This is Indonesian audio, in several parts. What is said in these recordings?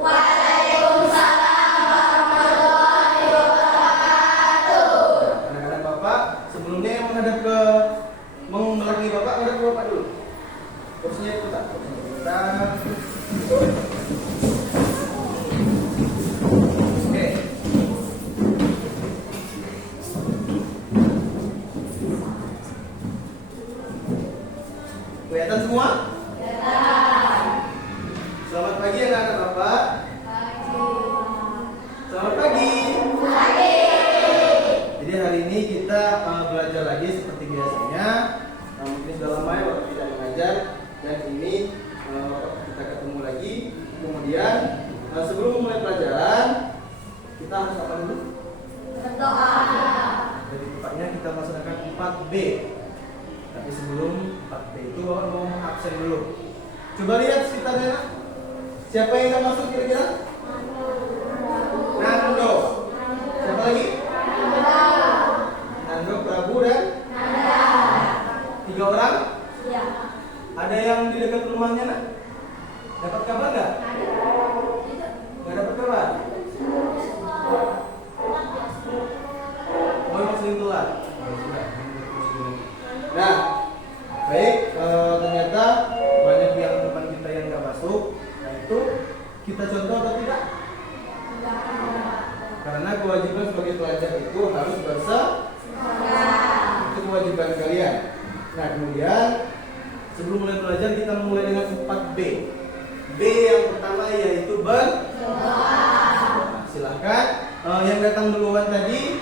Waalaikumsalam warahmatullahi wabarakatuh. Anak-anak Bapak, sebelumnya yang menghadap ke membelakangi Bapak, menghadap ke Bapak dulu. Kursinya putar. Oke. Kelihatan semua? Selamat pagi anak-anak Bapak. Selamat pagi. Jadi hari ini kita belajar lagi seperti biasanya. Mungkin sudah lama ya Bapak tidak mengajar. Dan ini kita ketemu lagi. Kemudian sebelum memulai pelajaran, kita harus apa dulu? Berdoa. Jadi tepatnya kita melaksanakan 4B. Tapi sebelum 4B itu Bapak mau absen dulu. Coba lihat sekitarnya. Siapa yang akan masuk kira-kira? Nando. Siapa lagi? Nando, Prabu, dan Nanda. 3 orang. Iya. Ada yang di dekat rumahnya nak? Dapat kabar nggak? Nggak dapat kabar? Oh, yang sering telat. Nah, baik. Ternyata banyak yang depan kita yang nggak masuk. Nah itu kita contoh atau tidak? Karena kewajiban sebagai pelajar itu harus itu kewajiban kalian. Nah kemudian sebelum mulai belajar kita mulai dengan 4B. B yang pertama yaitu berdoa. Silahkan yang datang duluan tadi,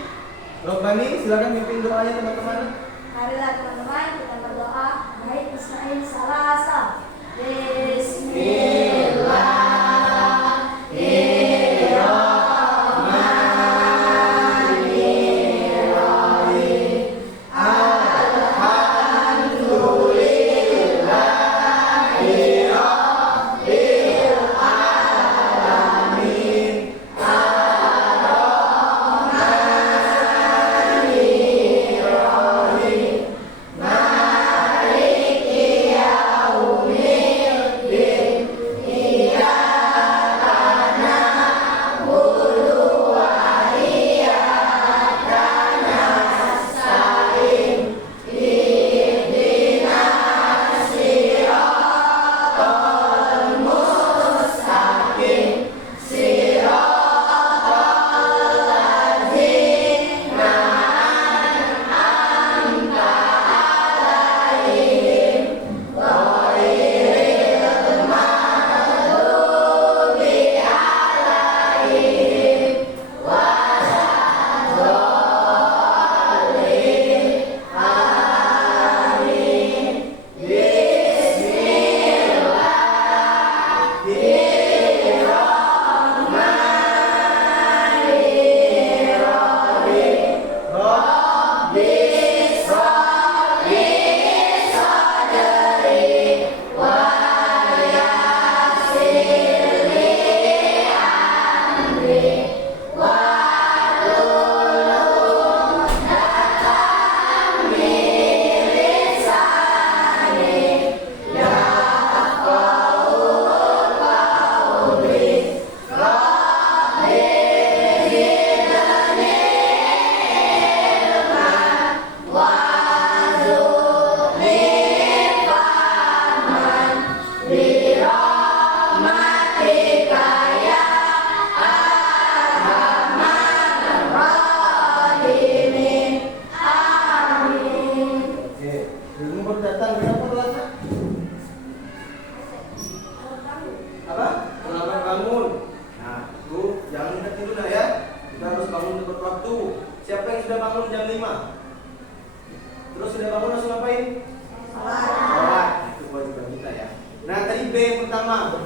Robbani, silahkan pimpin doanya teman-teman. Marilah teman-teman kita berdoa. Baik, Bismillah, salasa.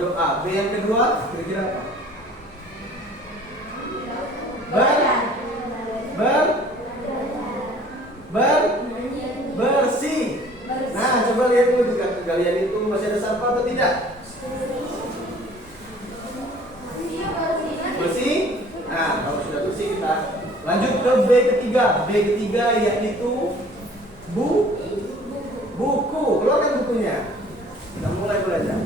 berdoa. B yang kedua kira-kira apa? Bersih. Nah, coba lihat dulu juga kalian itu masih ada sampah atau tidak? Bersih. Nah, kalau sudah bersih kita lanjut ke B ketiga. B ketiga yaitu buku. Keluarkan bukunya. Kita mulai belajar.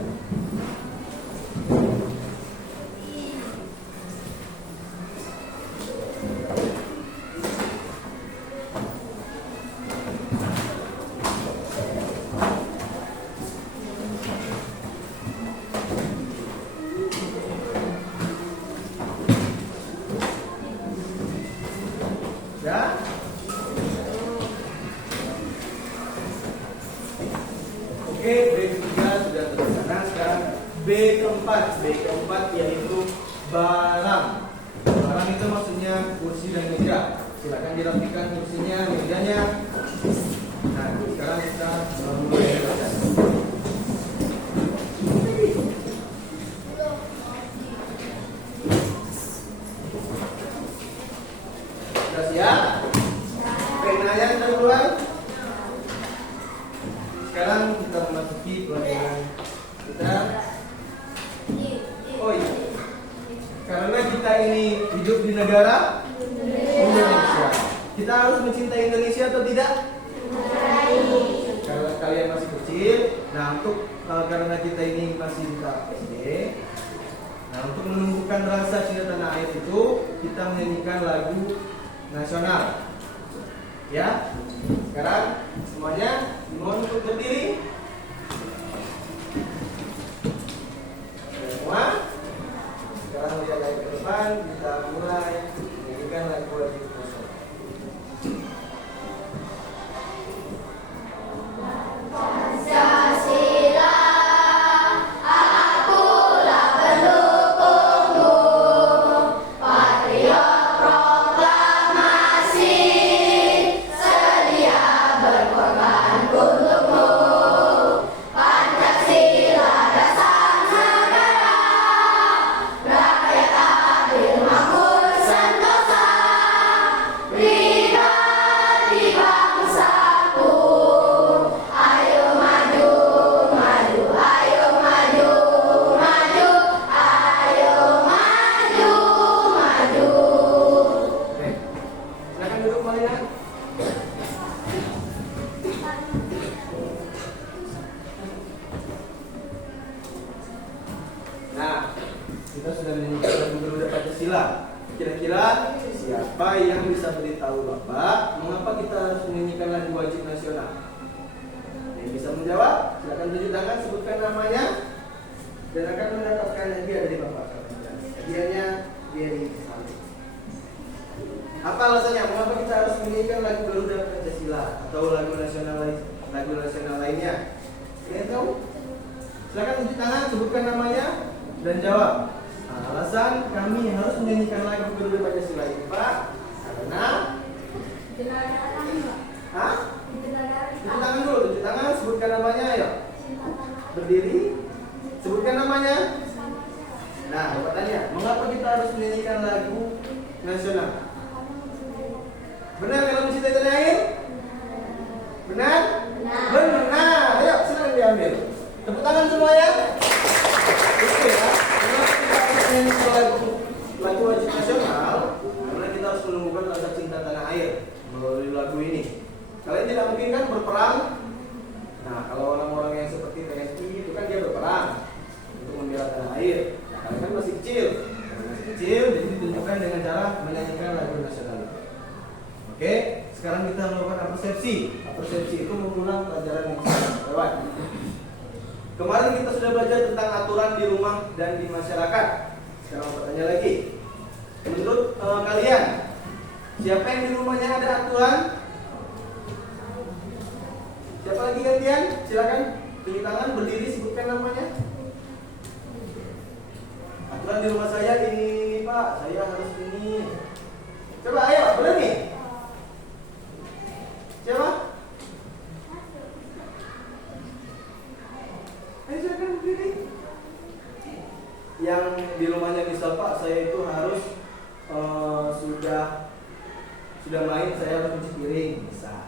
keempat, B keempat yaitu barang. Barang itu maksudnya kursi dan meja. Silakan dirapikan kursinya, mejanya. Nah, sekarang kita mulai belajar. Sudah siap? Penanya sudah keluar? Sekarang kita memasuki pelajaran kita. Oh iya, karena kita ini hidup di negara Indonesia, kita harus mencintai Indonesia atau tidak? Kalau kalian masih kecil, nah karena kita ini masih di tahap SD, nah untuk menumbuhkan rasa cinta tanah air itu kita menyanyikan lagu nasional. Ya, sekarang semuanya dimohon untuk berdiri. Semua. Sekarang lihat lagi ke depan, kita mulai menyanyikan lagu wajib nasional. Pancasila, akulah pendukungmu, patriot proklamasi, sedia berkorban untukmu. Pancasila dasar negara, rakyat adil makmur sentosa, pribadi bangsaku. Ayo maju, maju, ayo maju, maju, ayo maju, maju. Oke, silakan duduk Malina. Nah, kita sudah menyanyikan lagu Garuda Pancasila. Kira-kira siapa yang bisa beritahu Bapak mengapa kita harus menyanyikan lagu wajib nasional? Yang bisa menjawab, silakan tunjuk tangan, sebutkan namanya, dan akan mendapatkan hadiah dari Bapak. Hadiahnya dari Saleh. Apa alasannya? Mengapa kita harus menyanyikan lagu Garuda Pancasila atau lagu nasional lainnya? Kalian tahu? Silakan tunjuk tangan, sebutkan namanya, dan jawab. Nah, alasan kami harus menyanyikan lagu Garuda Pancasila ini, Pak, karena hah? Tunjuk tangan dulu, tunjuk tangan, sebutkan namanya, ayo. Berdiri, sebutkan namanya. Nah, Bapak tanya, mengapa kita harus menyanyikan lagu nasional? Benar kalau mencintai tanah air? Benar? Benar. Ayo, silakan diambil. Tepuk tangan semua ya. Oke ya. Kenapa kita harus menyanyikan lagu wajib nasional? Karena kita harus menumbuhkan rasa cinta tanah air melalui lagu ini. Kalian tidak mungkin kan berperang. Nah, kalau orang-orang yang seperti TNI itu kan dia berperang untuk membela tanah air. Nah, kalian kan masih kecil. Karena masih kecil, jadi ditunjukkan dengan cara menyanyikan lagu nasional. Oke, sekarang kita melakukan apresiasi. Apresiasi itu mengulang pelajaran yang sudah lewat. Kemarin kita sudah belajar tentang aturan di rumah dan di masyarakat. Sekarang bertanya lagi. Menurut kalian, siapa yang di rumahnya ada aturan? Siapa lagi gantian? Silakan tunjuk tangan, berdiri, sebutkan namanya. Aturan di rumah saya ini, Pak. Saya harus ini. Coba ayo, boleh nih? Siapa? Ayo silakan berdiri. Yang di rumahnya misal, Pak, saya itu harus sudah main, saya harus cuci piring, bisa.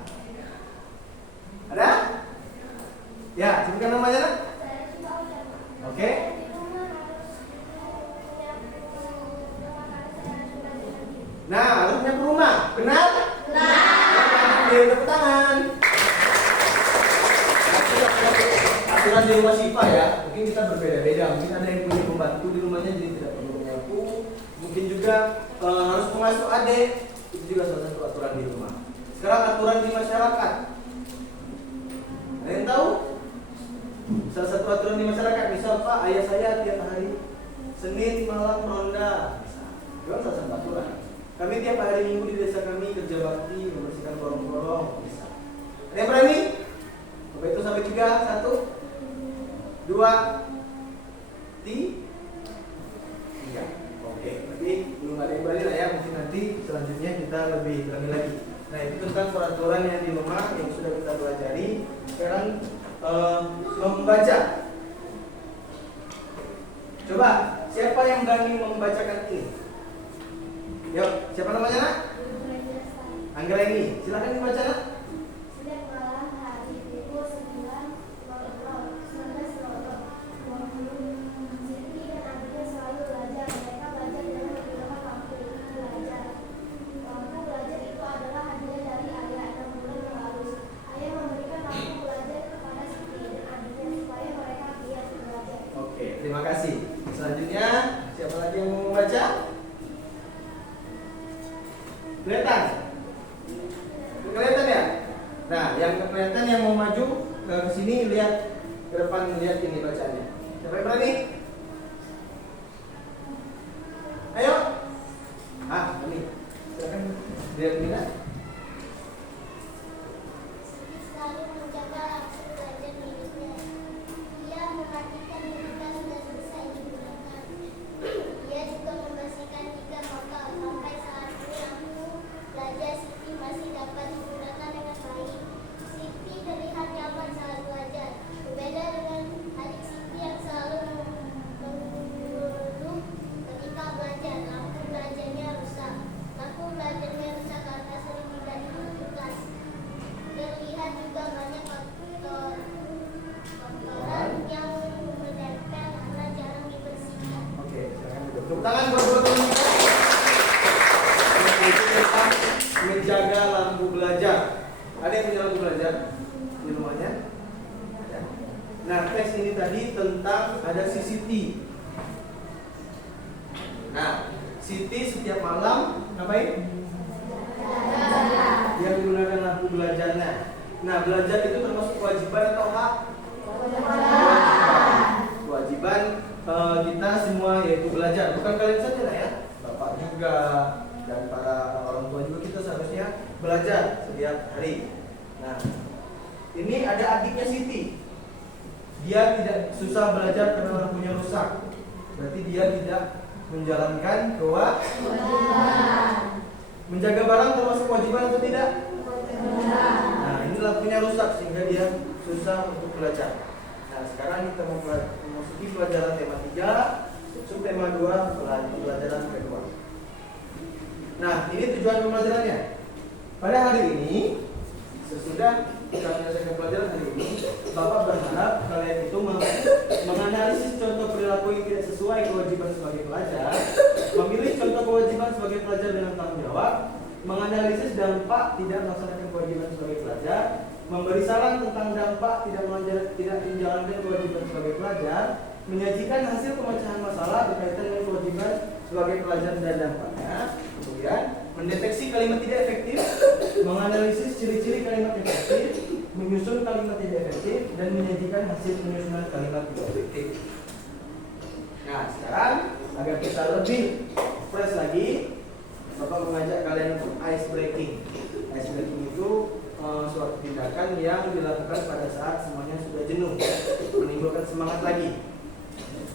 Ada? Ya, sebutkan namanya, nak. Oke. Nah, harus punya rumah, benar? Benar. Tepuk tangan. Aturan di rumah Sipa ya, mungkin kita berbeda-beda. Mungkin ada yang punya pembantu di rumahnya jadi tidak perlu menyapu. Mungkin juga harus mengasuh adik. Itu juga salah satu aturan di rumah. Sekarang aturan di masyarakat. Ada yang tahu? Salah satu aturan di masyarakat, misal Pak, ayah saya tiap hari Senin malam ronda. Itu kan salah satu aturan. Kami tiap hari Minggu di desa kami kerja bakti, membersihkan gorong-gorong. Bisa. Ada yang berani? Coba itu sampai 3, 1, 2, 3. selanjutnya kita lebih dalam lagi. Nah, itu tentang peraturan yang di rumah yang sudah kita pelajari. Sekarang membaca. Coba, siapa yang berani membacakan ini? Yuk, siapa namanya, Nak? Anggraini. Silakan dibaca, Nak. Sejak malam hari Minggu 19.00 Siti dan adiknya selalu belajar. Mereka belajar dengan menggunakan lampu belajar. Lampu belajar itu adalah hadiah dari ayah 6 bulan yang lalu. Ayah memberikan lampu belajar kepada Siti dan adiknya supaya mereka giat belajar. Oke, terima kasih. Selanjutnya, siapa lagi yang mau membaca? Kelihatan? Kelihatan ya? Nah, yang kelihatan yang mau maju ke sini, lihat ke depan, lihat ini bacanya. Siapa yang berani? Ayo. Ini. Silakan lihat ini, Nak. Siti selalu menjaga lampu belajar miliknya. Ia memastikan miliknya sudah selesai digunakan. Ia juga membersihkan jika kotor. Sampai saat ini lampu belajar Siti masih dapat digunakan dengan baik. Siti terlihat nyaman saat belajar. Berbeda dengan adik Siti yang selalu mengeluh ketika belajar. Lampu belajarnya rusak. Lampu belajarnya rusak karena sering tidak dibutuhkan. Terlihat juga banyak kotoran yang menempel karena jarang dibersihkan. Oke, silakan duduk. Tepuk tangan buat dua teman kita. Itu tentang menjaga lampu belajar. Ada yang punya lampu belajar di rumahnya? Ada. Nah, teks ini tadi tentang ada si Siti. Nah, Siti setiap malam ngapain? Dia menggunakan lampu belajarnya. Nah, belajar itu termasuk kewajiban atau hak? Kewajiban kita semua yaitu belajar. Bukan kalian saja lah ya, bapak juga dan para orang tua juga, kita seharusnya belajar setiap hari. Nah, ini ada adiknya Siti. Dia tidak susah belajar karena lampunya rusak. Berarti dia tidak menjalankan kewajiban. Menjaga barang termasuk kewajiban atau tidak? Nah, ini lampunya rusak sehingga dia susah untuk belajar. Nah, sekarang kita mau memasuki pelajaran tema 3, subtema 2, pelajaran kedua. Nah, ini tujuan pembelajarannya. Pada hari ini, sesudah kita menyelesaikan pelajaran hari ini, Bapak berharap kalian itu menganalisis contoh perilaku yang tidak sesuai kewajiban sebagai pelajar, memilih contoh kewajiban sebagai pelajar dengan tanggung jawab, menganalisis dampak tidak melaksanakan kewajiban sebagai pelajar, memberi saran tentang dampak tidak menjalankan kewajiban sebagai pelajar, menyajikan hasil pemecahan masalah berkaitan dengan kewajiban sebagai pelajar dan dampaknya, kemudian mendeteksi kalimat tidak efektif, menganalisis ciri-ciri kalimat efektif, menyusun kalimat tidak efektif, dan menyajikan hasil penyusunan kalimat tidak efektif. Nah, sekarang agar kita lebih fresh lagi, Bapak mengajak kalian untuk ice breaking. Ice breaking itu suatu tindakan yang dilakukan pada saat semuanya sudah jenuh, menimbulkan semangat lagi.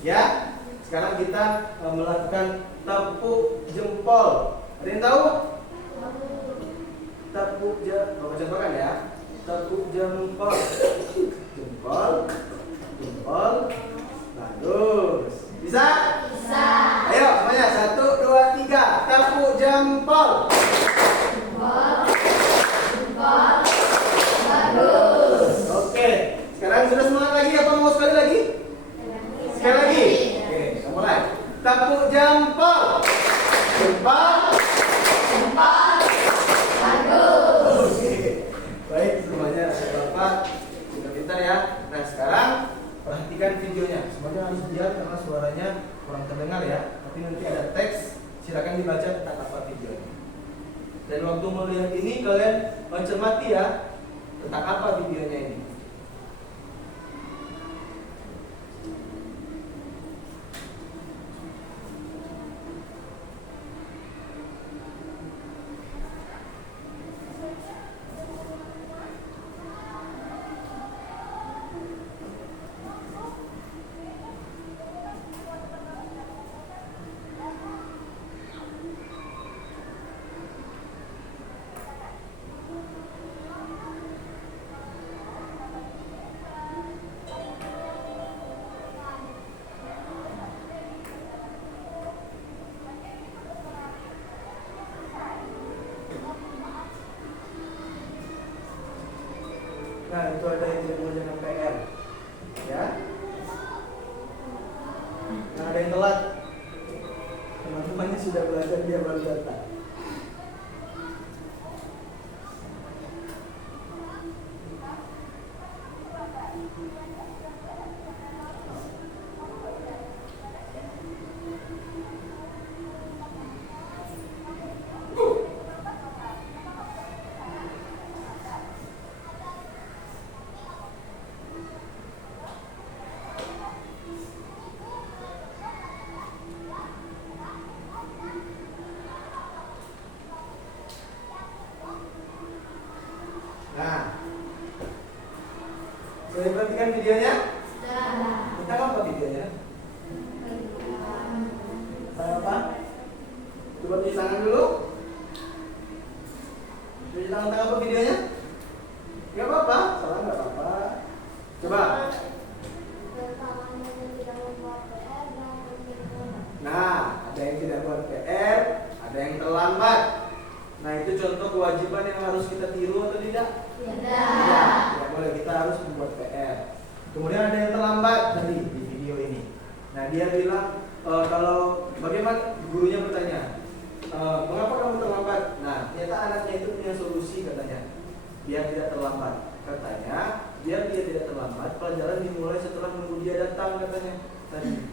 Ya, sekarang kita melakukan tepuk jempol. Ada yang tahu? Tepuk jempol, contohkan ya. Tepuk jempol, jempol, jempol, bagus. Bisa? Bisa. Ayo semuanya, 1, 2, 3. Tepuk jempol. Jempol, jempol, bagus. Oke, sekarang sudah semangat lagi apa mau sekali lagi? Sekali lagi. Oke, kita mulai. Tepuk jempol. Jempol. Jempol, bagus. Oke. Baik, semuanya Bapak sudah pintar ya. Nah, sekarang perhatikan videonya. Semuanya harus diam karena suaranya kurang terdengar ya. Tapi nanti ada teks, silakan dibaca tentang apa videonya. Dan waktu melihat ini kalian mencermati ya tentang apa videonya ini. sudah belajar, dia baru datang. Nah, sudah perhatikan videonya? Tentang apa videonya? Tentang apa? Coba cuci tangan dulu. Cuci tangan tentang apa videonya? Gak apa-apa, salah gak apa-apa. Coba. Nah, ada yang tidak buat PR, ada yang terlambat. Nah, itu contoh kewajiban yang harus kita tiru atau tidak? Tidak boleh, kita harus membuat PR. Kemudian ada yang terlambat tadi di video ini. Nah, dia bilang kalau bagaimana, gurunya bertanya, mengapa kamu terlambat? Nah, ternyata anaknya itu punya solusi katanya, biar tidak terlambat. Katanya, biar dia tidak terlambat, pelajaran dimulai setelah menunggu dia datang katanya tadi.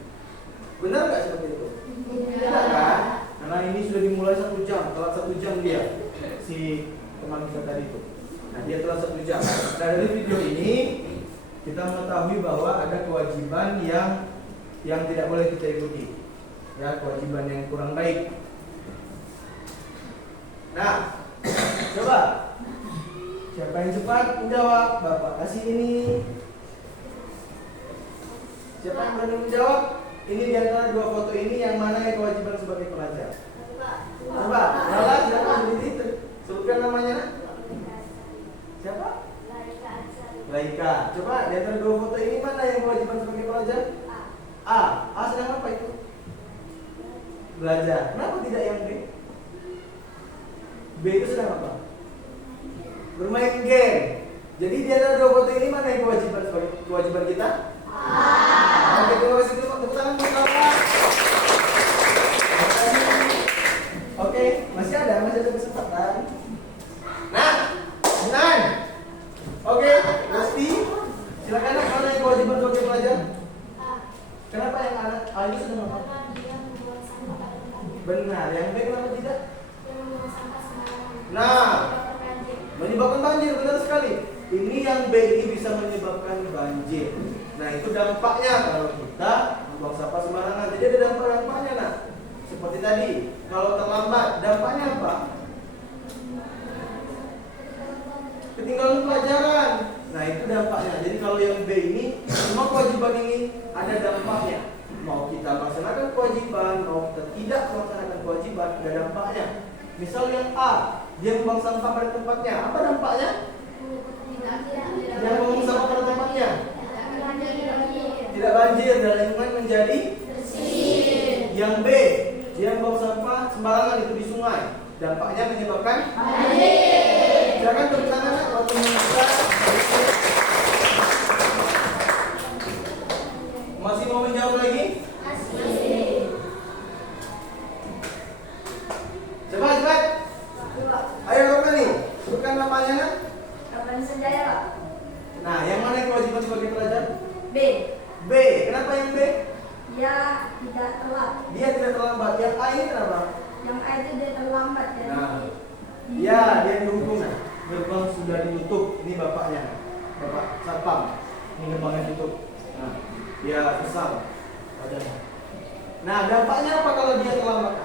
Benar nggak seperti itu? Tidak kan? Karena ini sudah dimulai 1 jam, telat 1 jam dia, si teman kita tadi itu. Nah, dia telat 1 jam. Nah, dari video ini kita mengetahui bahwa ada kewajiban yang tidak boleh kita ikuti, ya, kewajiban yang kurang baik. Nah, coba siapa yang cepat menjawab? Bapak kasih ini. Siapa yang berani menjawab? Ini di antara 2 foto ini yang mana yang kewajiban sebagai pelajar? Coba, Lala, siapa sendiri? Sebutkan namanya. Siapa? Laika. Coba di antara 2 foto ini mana yang kewajiban sebagai pelajar? A. A sedang apa itu? Belajar. Kenapa tidak yang B? B itu sedang apa? Bermain game. Jadi di antara 2 foto ini mana yang kewajiban sebagai kewajiban kita? Oke, terima kasih. Tepuk tangan buat Bapak. Oke, masih ada kesempatan. Nah, Nan. Oke, Lesti. Silakan anak, mana yang kewajiban sebagai pelajar? Kenapa yang anak A itu sudah apa? Benar, yang B kenapa tidak? Nah, menyebabkan banjir, benar sekali. Ini yang B ini bisa menyebabkan banjir. Nah, itu dampaknya kalau kita membuang sampah sembarangan. Jadi ada dampak-dampaknya, nah. Seperti tadi, kalau terlambat, dampaknya apa? Ketinggalan pelajaran. Nah, itu dampaknya. Jadi kalau yang B ini, semua kewajiban ini ada dampaknya. Mau kita melaksanakan kewajiban, mau kita tidak melaksanakan kewajiban, ada dampaknya. Misal yang A, dia membuang sampah pada tempatnya. Apa dampaknya? Dia membuang sampah pada tempatnya. Tidak banjir dan lingkungan menjadi bersih. Yang B, dia membuang sampah sembarangan itu di sungai. Dampaknya menyebabkan banjir. Silakan tepuk tangan waktu bisa. Masih mau menjawab lagi? Masih. Cepat. Ayo Rokan nih, sebutkan namanya. Rokan Senjaya, Pak. Nah, yang mana yang kewajiban sebagai pelajar? B. B. Kenapa yang B? Dia tidak telat. Dia tidak terlambat. Yang A ini kenapa? Yang A itu dia terlambat ya. Nah, ya dia dihukum. Gerbang sudah ditutup. Ini bapaknya, bapak satpam. Ini gerbangnya tutup. Nah, dia kesal. Nah, dampaknya apa kalau dia terlambat?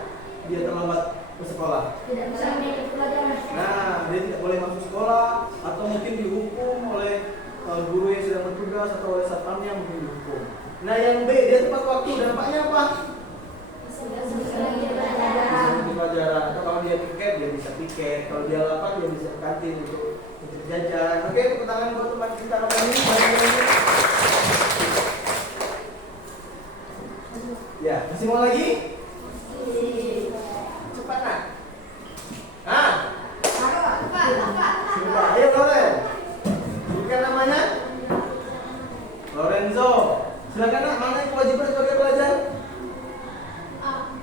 Dia terlambat ke sekolah. Tidak bisa mengikuti pelajaran. Nah, dia tidak boleh masuk sekolah atau mungkin dihukum oleh guru yang sedang bertugas atau oleh satpamnya mungkin dihukum. Nah, yang B dia tepat waktu, dampaknya apa? Pelajaran. Atau kalau dia tiket dia bisa tiket, kalau dia lapar dia bisa ke kantin untuk jajan. Oke, tepuk tangan buat teman kita Rokan ini. Ya, masih mau lagi? Cepat nak. Nah, sudah. Ayo Loren. Bukan namanya? Lorenzo. Silakan nak, mana yang kewajiban sebagai pelajar?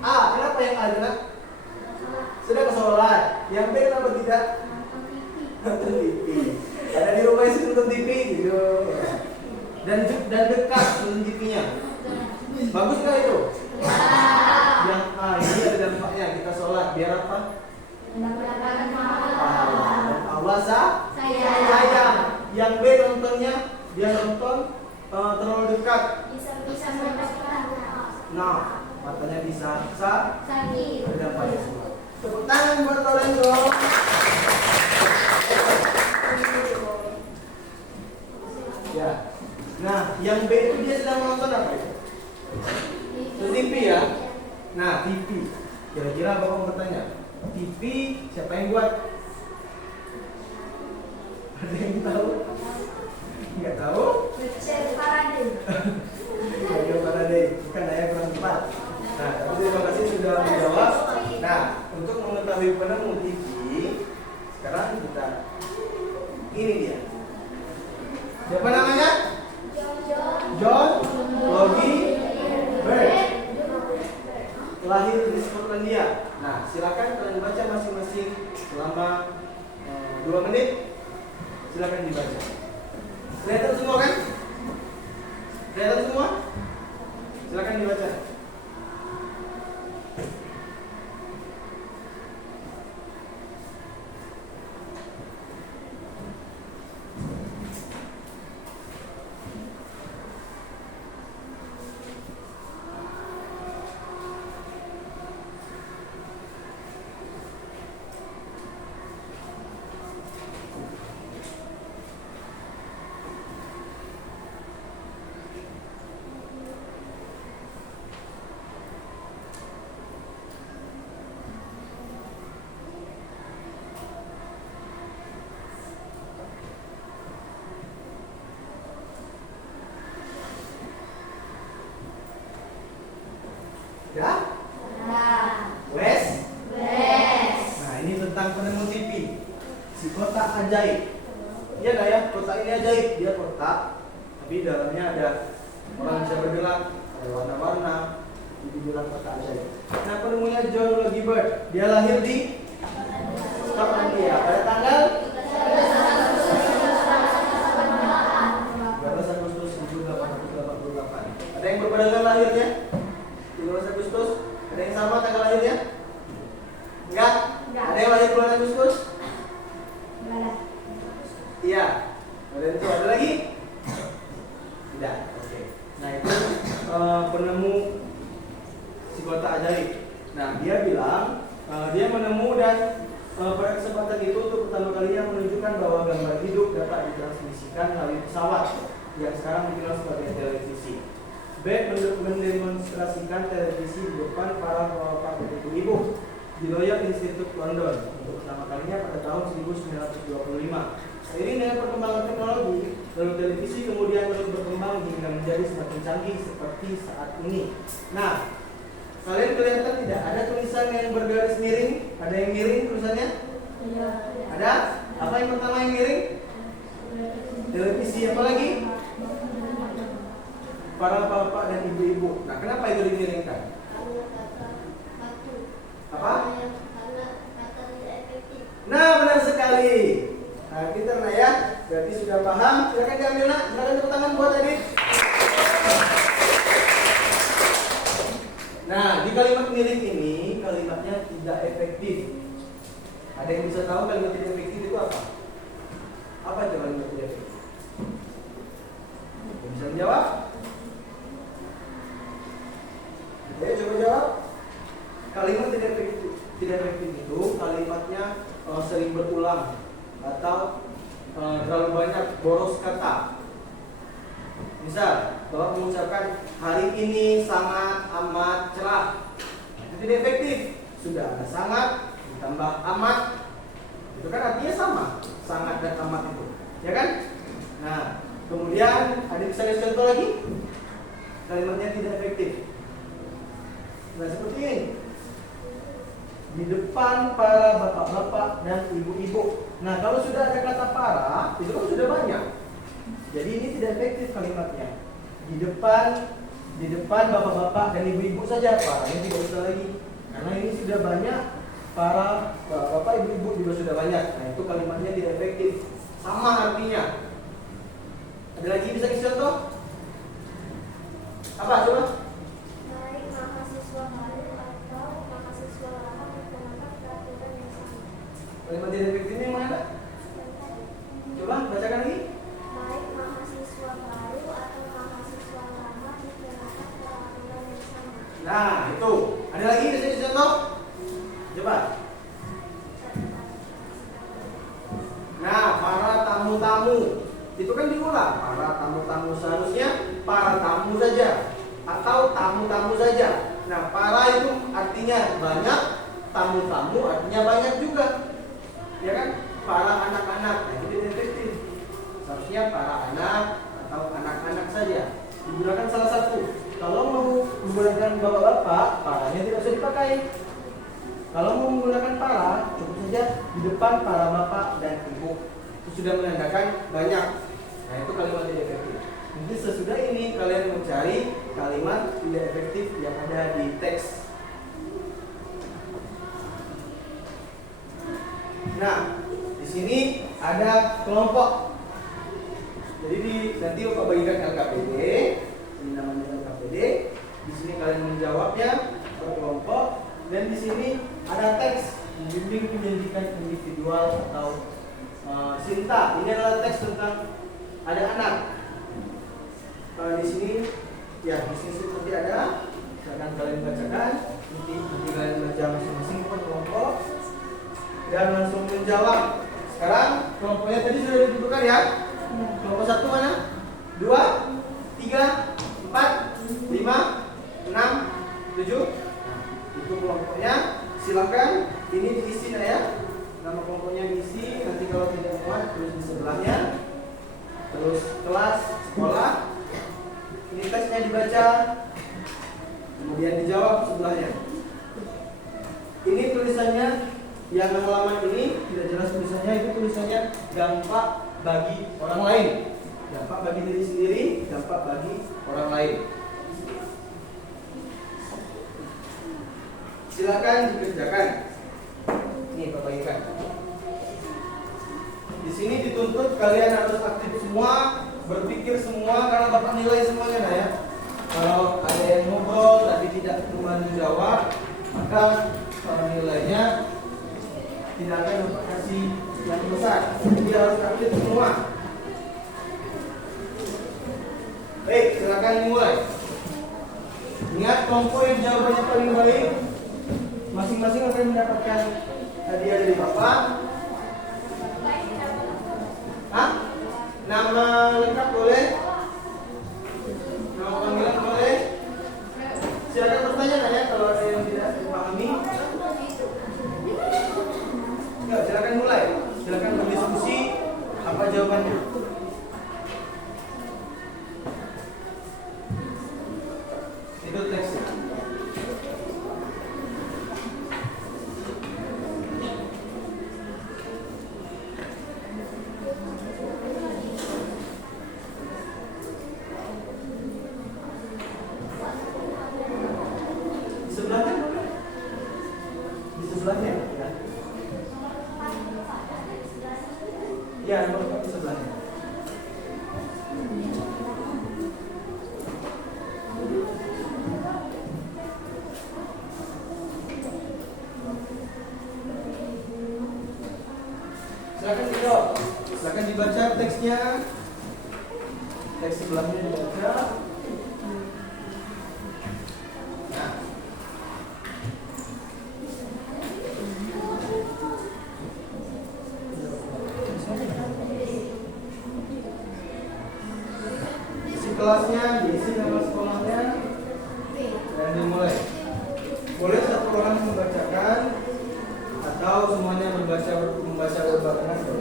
A. Kenapa yang A nak? Sudah ke sholat. Yang B kenapa tidak? Nonton TV. Ada di rumah isi nonton TV gitu. Dan dekat nonton TV-nya. Bagus nggak itu? Yang A ini ada dampaknya kita sholat biar apa? Allah sayang. Yang B nontonnya dia nonton terlalu dekat. Bisa menyebabkan Nah, matanya bisa sakit. berdampak semua. Tepuk tangan buat Lorenzo. Ya. Nah, yang B itu dia sedang menonton apa itu? TV ya. Nah, TV. Kira-kira Bapak mau bertanya, TV siapa yang buat? Ada yang tahu? Enggak tahu? Raja Faraday, bukan ayah kurang tepat. Nah, tapi terima kasih sudah menjawab. Nah, untuk mengetahui penemu TV, sekarang kita ini dia. Siapa namanya? John Logie Bird. Lahir di Skotlandia. Nah, silakan kalian baca masing-masing selama 2 menit. Silakan dibaca. Kelihatan semua kan? Kelihatan semua? Silakan dibaca. Ya? Wes? Nah, ini tentang penemu TV. Si kotak ajaib. Iya nggak ya? Kotak ini ajaib. Dia kotak, tapi dalamnya ada orang bisa bergerak, ada warna-warna. Itu bilang kotak ajaib. Nah, penemunya John Logie Bird. Dia lahir di Skotlandia pada tanggal 12 Agustus 1888. Ada yang berbeda dengan lahirnya? 12 Agustus. Ada yang sama tanggal lahirnya? Enggak? Ada yang lahir bulan Agustus? Iya. Ada itu ada lagi? Tidak. Oke. Nah, itu penemu si kotak ajaib. Nah, dia bilang dia menemu dan pada kesempatan itu untuk pertama kalinya menunjukkan bahwa gambar hidup dapat ditransmisikan melalui pesawat yang sekarang dikenal sebagai televisi. B. Mendemonstrasikan televisi di depan para bapak dan ibu-ibu di Royal Institute London untuk pertama kalinya pada tahun 1925. Seiring dengan perkembangan teknologi, lalu televisi kemudian terus berkembang hingga menjadi semakin canggih seperti saat ini. Nah, kalian kelihatan tidak ada tulisan yang bergaris miring? Ada yang miring tulisannya? Ada? Apa yang pertama yang miring? Televisi. Apa lagi? Para bapak dan ibu-ibu. Nah, kenapa itu dimiringkan? Apa? Nah, benar sekali. Nah, pintar nak ya. Berarti sudah paham. Silakan diambil nak. Silakan tepuk tangan buat Adit. Nah, di kalimat miring ini kalimatnya tidak efektif. Ada yang bisa tahu kalimat tidak efektif itu apa? Apa itu kalimat tidak efektif? Yang bisa menjawab? Ayo coba jawab. Kalimat tidak efektif itu kalimatnya sering berulang atau terlalu banyak boros kata. Misal, Bapak mengucapkan hari ini sangat amat cerah. Itu tidak efektif. Sudah ada sangat ditambah amat. Itu kan artinya sama, sangat dan amat itu. Ya kan? Nah, kemudian ada bisa lihat contoh lagi? Kalimatnya tidak efektif. Nah, seperti ini. Di depan para bapak-bapak dan ibu-ibu. Nah, kalau sudah ada kata para, itu kan sudah banyak. Jadi ini tidak efektif kalimatnya. Di depan bapak-bapak dan ibu-ibu saja, para ini tidak usah lagi. Karena ini sudah banyak, para bapak ibu juga sudah banyak. Nah itu kalimatnya tidak efektif. Sama artinya. Ada lagi bisa kasih contoh? Apa coba? Baik mahasiswa baru atau mahasiswa lama menggunakan peraturan yang sama. Kalimat tidak efektifnya yang mana? Coba bacakan lagi. Baik mahasiswa baru atau mahasiswa lama menggunakan peraturan yang sama. Nah itu. Ada lagi bisa kasih contoh? Coba. Nah, para tamu-tamu itu kan diulang. Para tamu-tamu seharusnya para tamu saja atau tamu-tamu saja. Nah, para itu artinya banyak, tamu-tamu artinya banyak juga. Ya kan? Para anak-anak, nah, itu tidak efektif. Seharusnya para anak atau anak-anak saja. Digunakan salah satu. Kalau mau menggunakan bapak-bapak, paranya tidak usah dipakai. Kalau mau menggunakan para, cukup saja di depan para bapak dan ibu. Itu sudah menandakan banyak. Nah itu kalimat tidak efektif. Nanti sesudah ini kalian mencari kalimat tidak efektif yang ada di teks. Nah, di sini ada kelompok. Jadi nanti Bapak bagikan LKPD. Ini namanya LKPD. Di sini kalian menjawabnya per kelompok. Dan di sini ada teks membimbing pendidikan individual atau Sinta. Ini adalah teks tentang ada anak. Di sini ya di sini seperti ada. Silakan kalian bacakan. Nanti kalian baca masing-masing per kelompok dan langsung menjawab. Sekarang kelompoknya tadi sudah ditentukan ya. Kelompok 1 mana? 2, 3, 4, 5, 6, 7. Itu kelompoknya. Silakan ini diisi ya. Nama kelompoknya diisi. Nanti kalau tidak muat terus di sebelahnya. Terus kelas sekolah. Ini tesnya dibaca. Kemudian dijawab sebelahnya. Ini tulisannya yang halaman ini tidak jelas tulisannya. Itu tulisannya dampak bagi orang lain. Dampak bagi diri sendiri, dampak bagi orang lain. Silakan dikerjakan. Ini Bapak bagikan. Di sini dituntut kalian harus aktif semua, berpikir semua karena Bapak nilai semuanya nah ya. Kalau ada yang ngobrol tapi tidak kembali jawab, maka nilainya tidak akan Bapak kasih yang besar. Jadi harus aktif semua. Baik, silakan dimulai. Ingat kelompok yang jawabannya paling baik masing-masing akan mendapatkan hadiah dari Bapak. Hah? Nama lengkap boleh? Nama panggilan boleh? Silakan bertanya ya kalau ada yang tidak dipahami. Enggak, silakan mulai. Silakan berdiskusi apa jawabannya. Itu teksnya. Ya, nomor di sebelahnya. Silakan dijawab. Silakan dibaca teksnya. Teks sebelahnya dibaca. Kelasnya, diisi nama sekolahnya, dan dimulai. Boleh satu orang membacakan atau semuanya membaca berbarengan.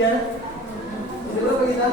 Ya, berapa kita?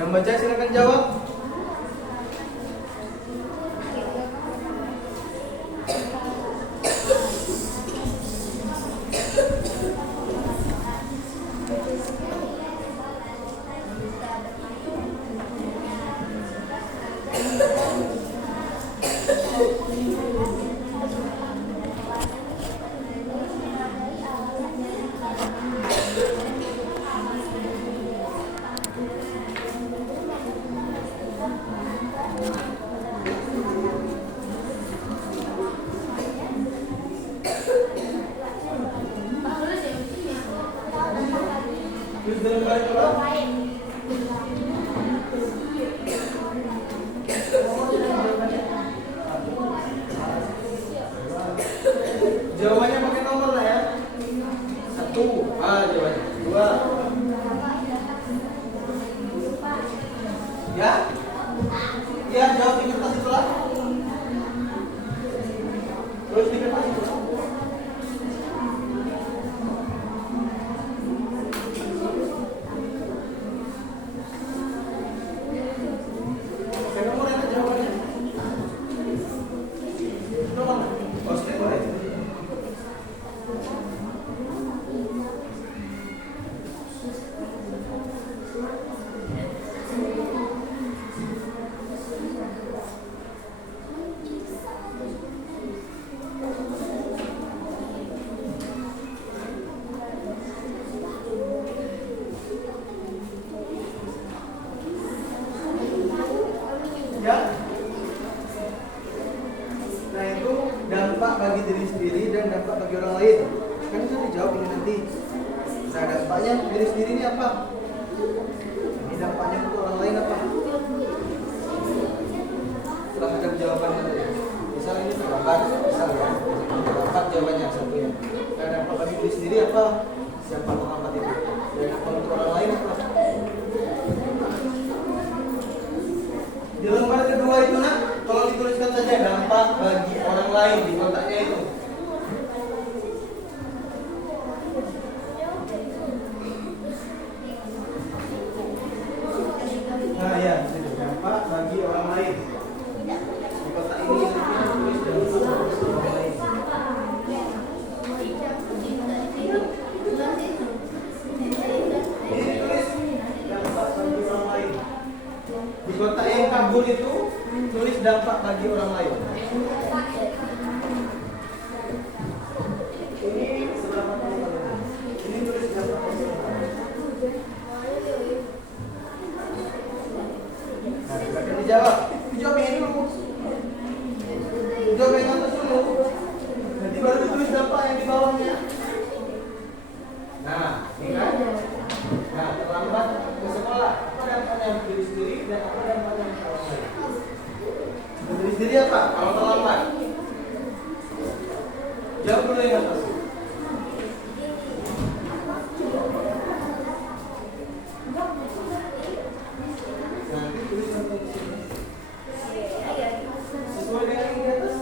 Yang baca silakan jawab. Jawabannya pakai nomor lah ya. 1. Jawabannya 2. Ya? Ya, jawab di kertas itu lah. Terus di kertas itu. Pakai nomor ya jawabannya. Nomor. Oh, step boleh. Ya. Nah itu dampak bagi diri sendiri dan dampak bagi orang lain. Kan itu dijawab ini nanti. Nah dampaknya diri sendiri ini apa? Ini dampaknya untuk orang lain apa? Setelah ada jawabannya tadi. Misal ini terlambat, misal ya. Terlambat jawabannya satu ya. Nah dampak bagi diri sendiri apa? Siapa terlambat itu? Dan dampak untuk orang lain apa? Di lembar kedua itu nak, tolong dituliskan saja dampak bagi orang lain di kotaknya itu. Nah ya, dampak bagi orang lain. Di kotak ini tulis dampak bagi orang lain. Ini tulis dampak bagi orang lain. Di kotak yang kabur itu tulis dampak bagi orang lain. Ini seberapa kali? Ini tulis dampak bagi orang lain. Nah, silakan dijawab. Dijawab yang ini dulu. Dijawab yang atas dulu. Nanti baru ditulis dampak yang di bawahnya. Nah, ini kan? Nah, terlambat ke sekolah. Apa dampaknya untuk diri sendiri dan apa dampaknya untuk orang lain? Untuk diri sendiri apa? Kalau terlambat. Jawab dulu yang atas. Nanti tulis dampak di sini. Sesuai dengan yang di atas.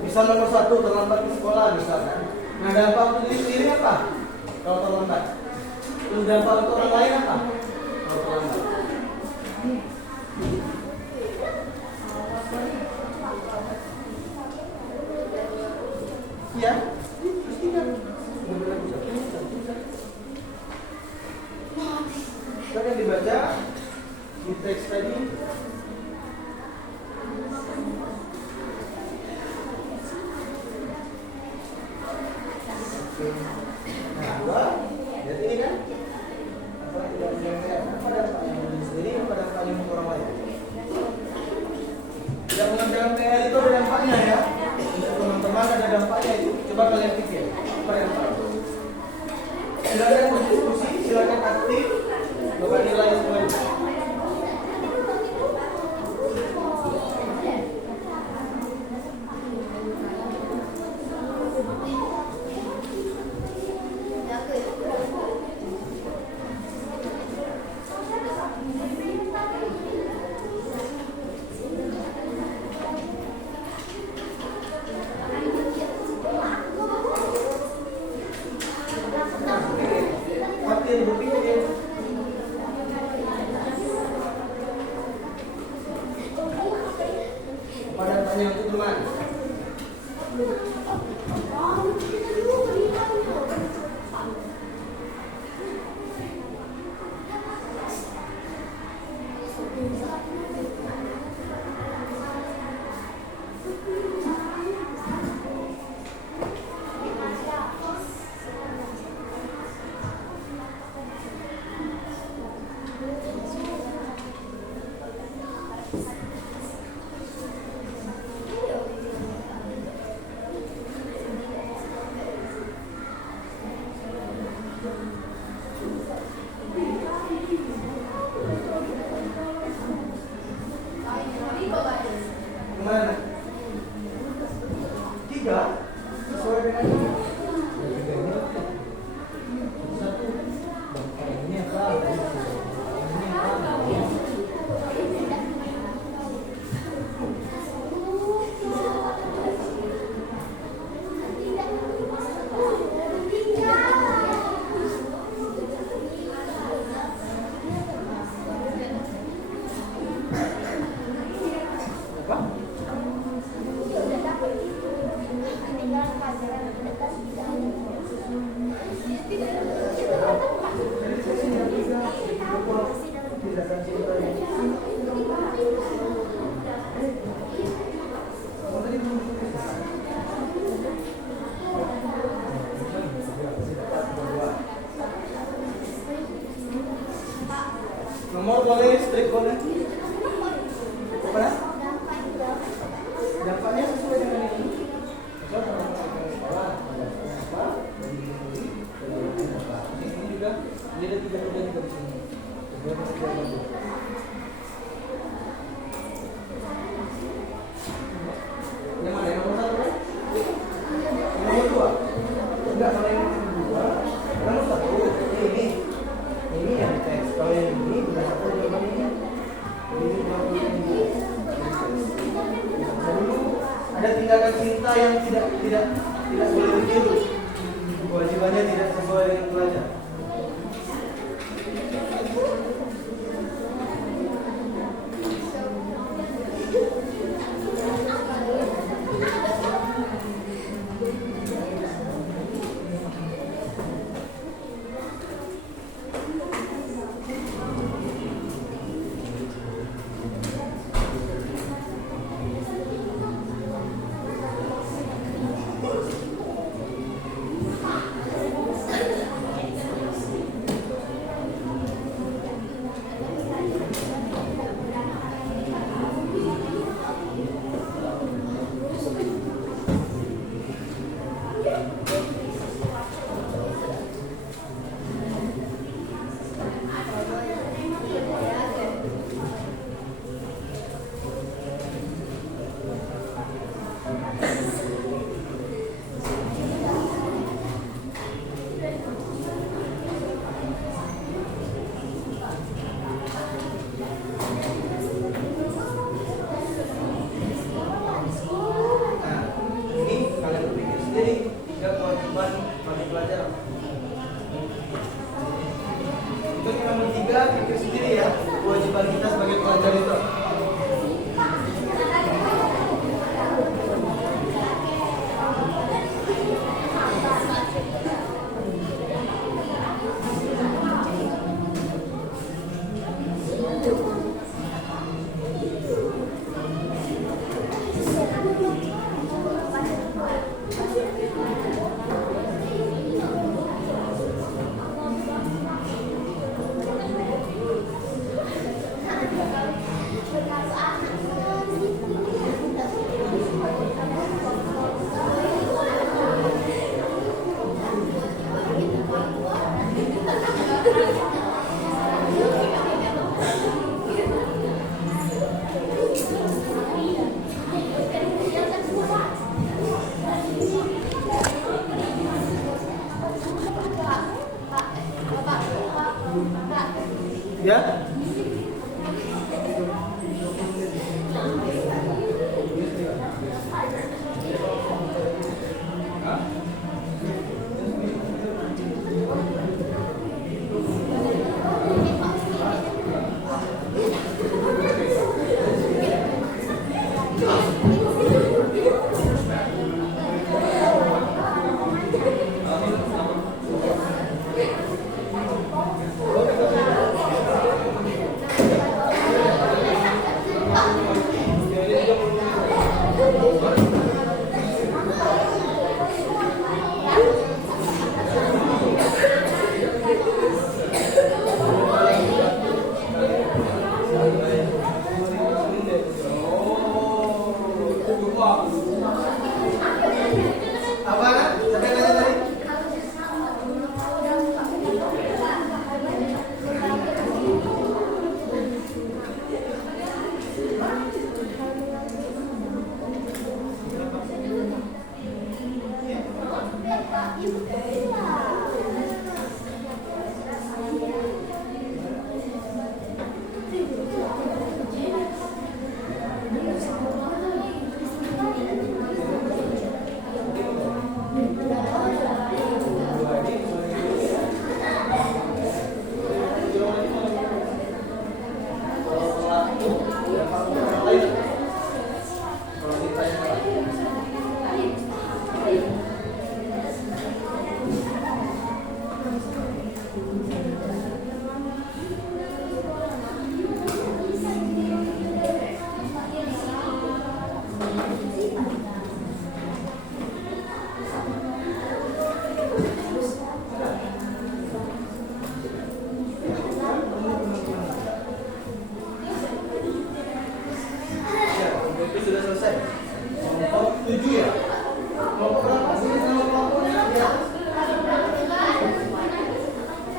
Misal nomor 1 terlambat ke sekolah misalkan. Nah dampak untuk diri sendiri apa? Kalau terlambat. Terus dampak untuk orang lain apa? Kalau terlambat. Ya, terus tinggal. Silakan dibaca di teks tadi. Nah, 2, lihat ini kan? Apa tidak menyampaikan? Apa dampaknya untuk diri sendiri? Apa dampaknya untuk orang lain? Tidak mengerjakan PR itu ada dampaknya ya. Untuk teman-teman ada dampaknya itu. Coba kalian pikir, apa dampaknya? Silakan berdiskusi, silakan aktif, bukan nilai semuanya. jadi berpikir. Pada tanya untuk teman. Mana? 3 sesuai dengan ini. Satu. Ini apa? Ini apa? Nomor boleh, strik boleh. Apa? Dampaknya sesuai dengan ini. Ini juga dia ada 3 di sini. Yang mana? Yang nomor 1 kan? Yang nomor 2? Enggak, kalau yang nomor 2 nomor 1. Ini yang teks. Kalau yang ini berdasarkan jawaban ini. Ada tindakan cinta yang tidak boleh ditiru. Kewajibannya tidak sesuai dengan pelajar. Pikir sendiri ya, kewajiban kita sebagai pelajar itu. Ya.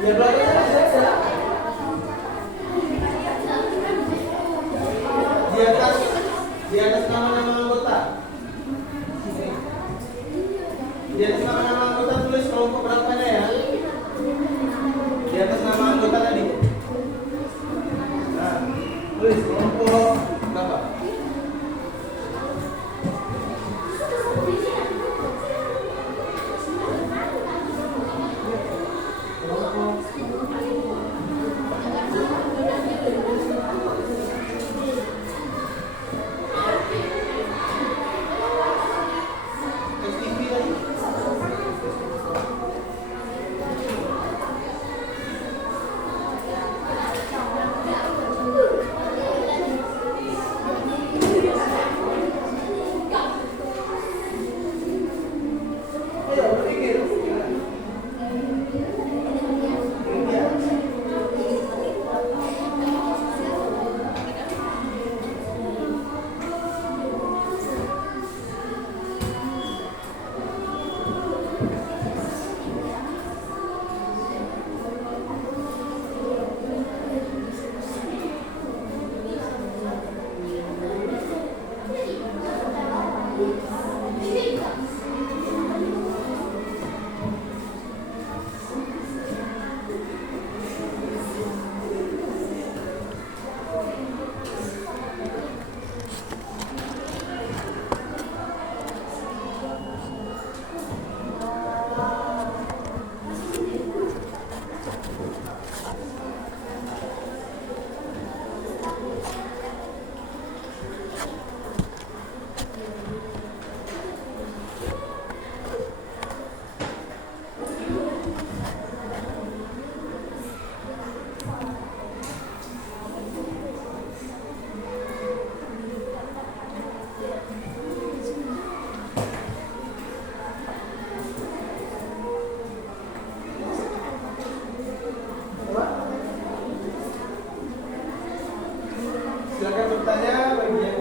Ya belakangnya aja. Di atas nama-nama anggota. Di atas nama-nama anggota tulis kelompok berapanya ya. Di atas nama anggota tadi. Nah, tulis kelompok berapa? Silakan bertanya bagi yang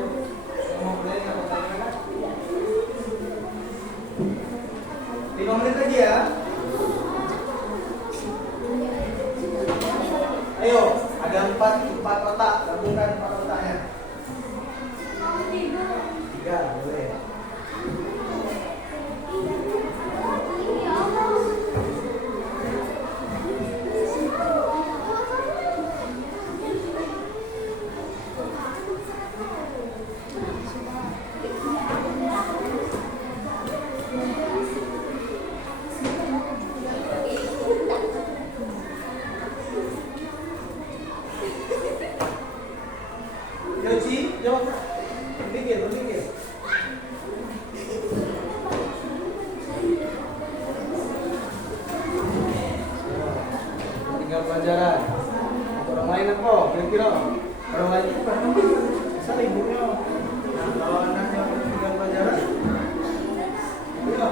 mau bertanya atau bertanya. 5 menit lagi ya. Ayo, ada 4 kotak, gabungkan 4 kotaknya. 3, boleh. Yoci, jawab. Berpikir. Tinggal pelajaran. Orang lain apa? Kira-kira orang lain itu kan asal ibunya. Nah, kalau anaknya tinggal pelajaran, ya.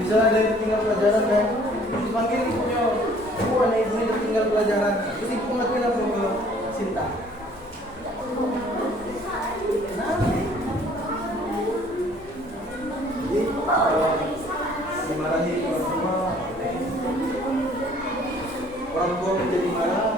Misalnya ada yang tinggal pelajaran kan, dipanggil ibunya. Anak ibu ini tinggal pelajaran. Terus ibu ngelakuin apa ke Sinta? Dimarahi orang tua menjadi marah.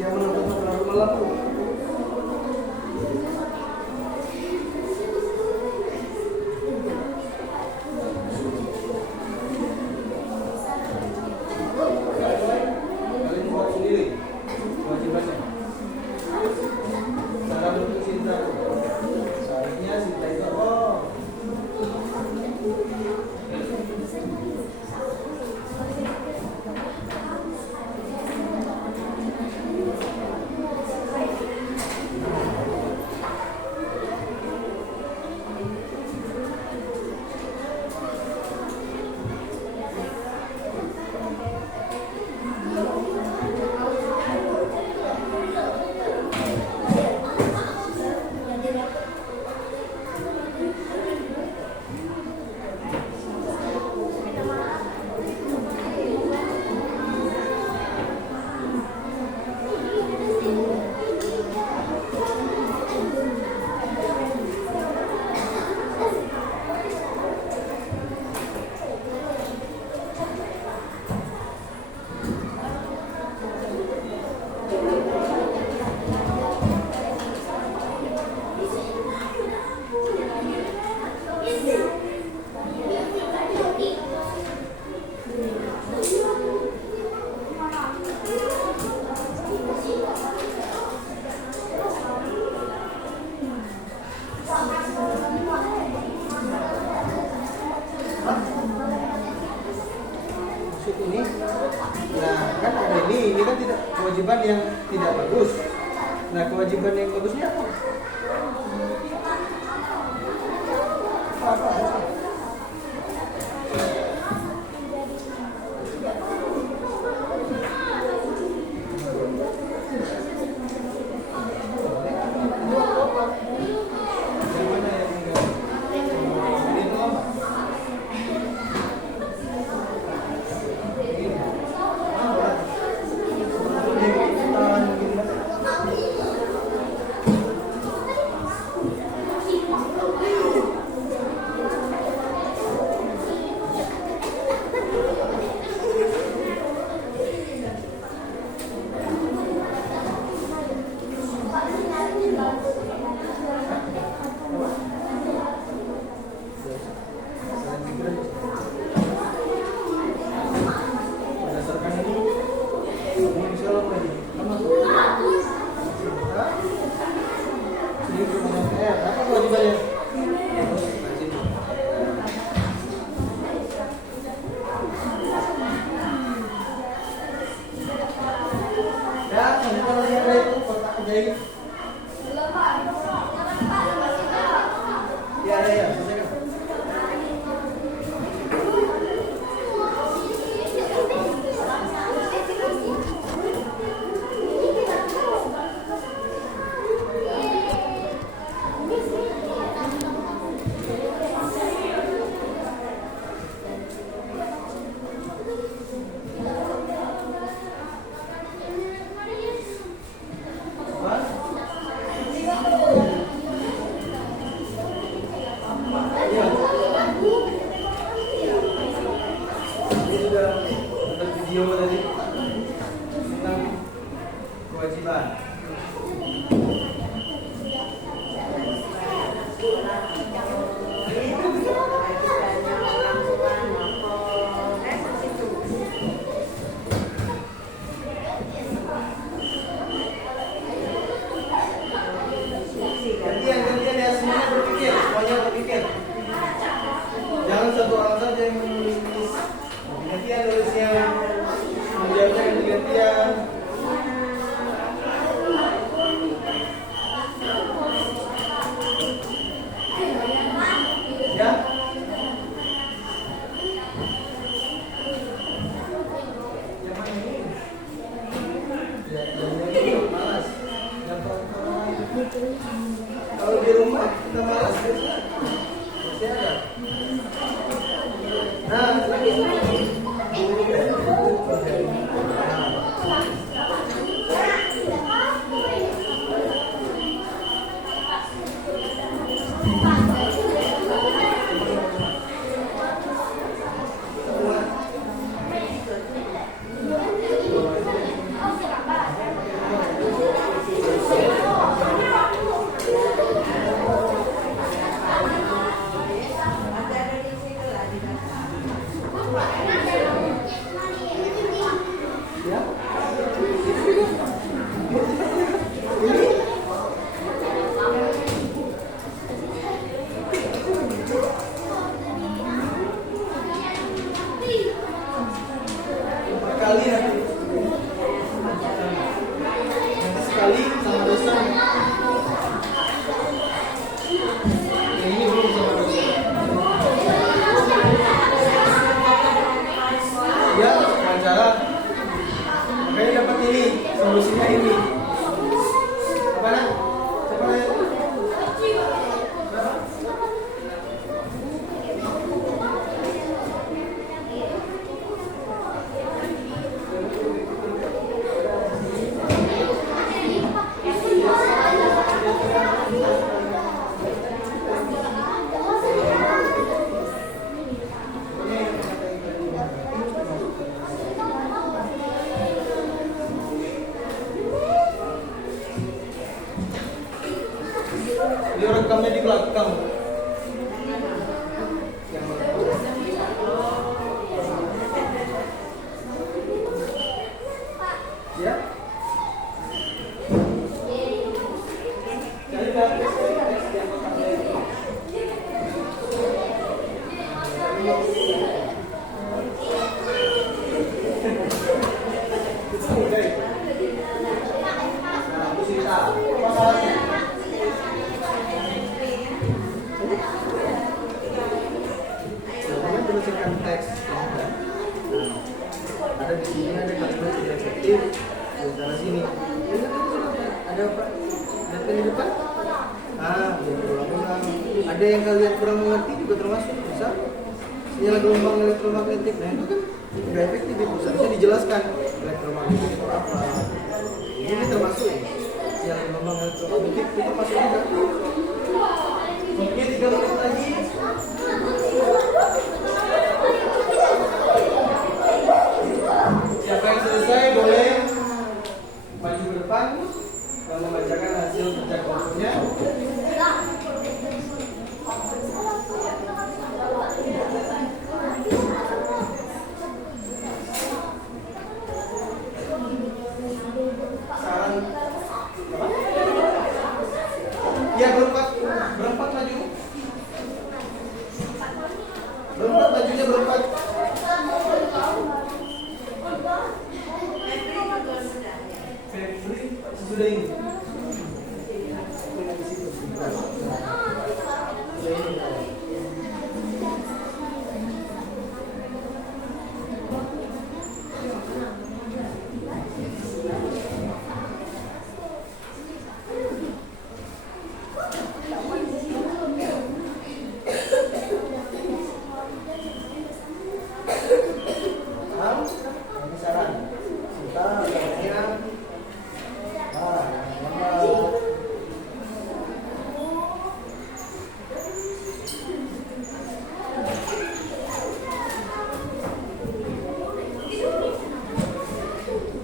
Dia Nah, kan ada ini kan tidak kewajiban yang tidak bagus. Nah, kewajiban yang bagusnya apa? Apa? Berdasarkan ini misalnya apa ini? Apa kewajibannya? Ya, kalau lihat itu kotak jahit. Ya, selesaikan. Video tadi tentang kewajiban. Gantian ya, semuanya berpikir. Jangan satu orang saja yang menulis. Gantian nulisnya, menjawabnya gantian. Ya. Malas. Kalau di rumah kita malas masih ada. Nah, lagi. Kali nanti sekali sama dosa. Ini belum sama dosa. Ya, wawancara. Makanya dapat ini, solusinya ini. Apa nak? Siapa nak? Dia rekamnya di belakang. Ya. Jadi kalimat tidak efektif di antara sini. Ada apa? Lihat di depan. Jadi ulang-ulang. Ada yang kalian kurang mengerti juga termasuk bisa. Sinyal gelombang elektromagnetik, nah itu kan nggak efektif itu. Seharusnya dijelaskan elektromagnetik itu apa. Ini termasuk ya. Sinyal gelombang elektromagnetik itu termasuk juga. Oke, 3 menit lagi. Siapa yang selesai boleh maju ke depan dan membacakan hasil kerja kelompoknya. Saran apa? Ya berempat maju. Berempat majunya berempat. Febri sudah ini.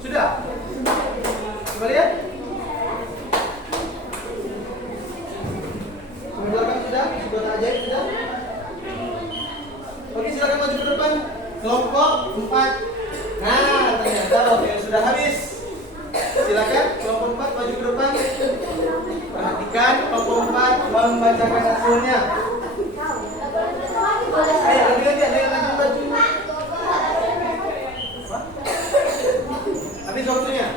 Sudah? Coba lihat. Belakang sudah? Sudah ajaib sudah? Oke, silakan maju ke depan. Kelompok 4. Nah, ternyata waktu yang sudah habis. Silakan kelompok 4 maju ke depan. Perhatikan kelompok 4 membacakan hasilnya. Ayo, ada yang maju. Habis waktunya.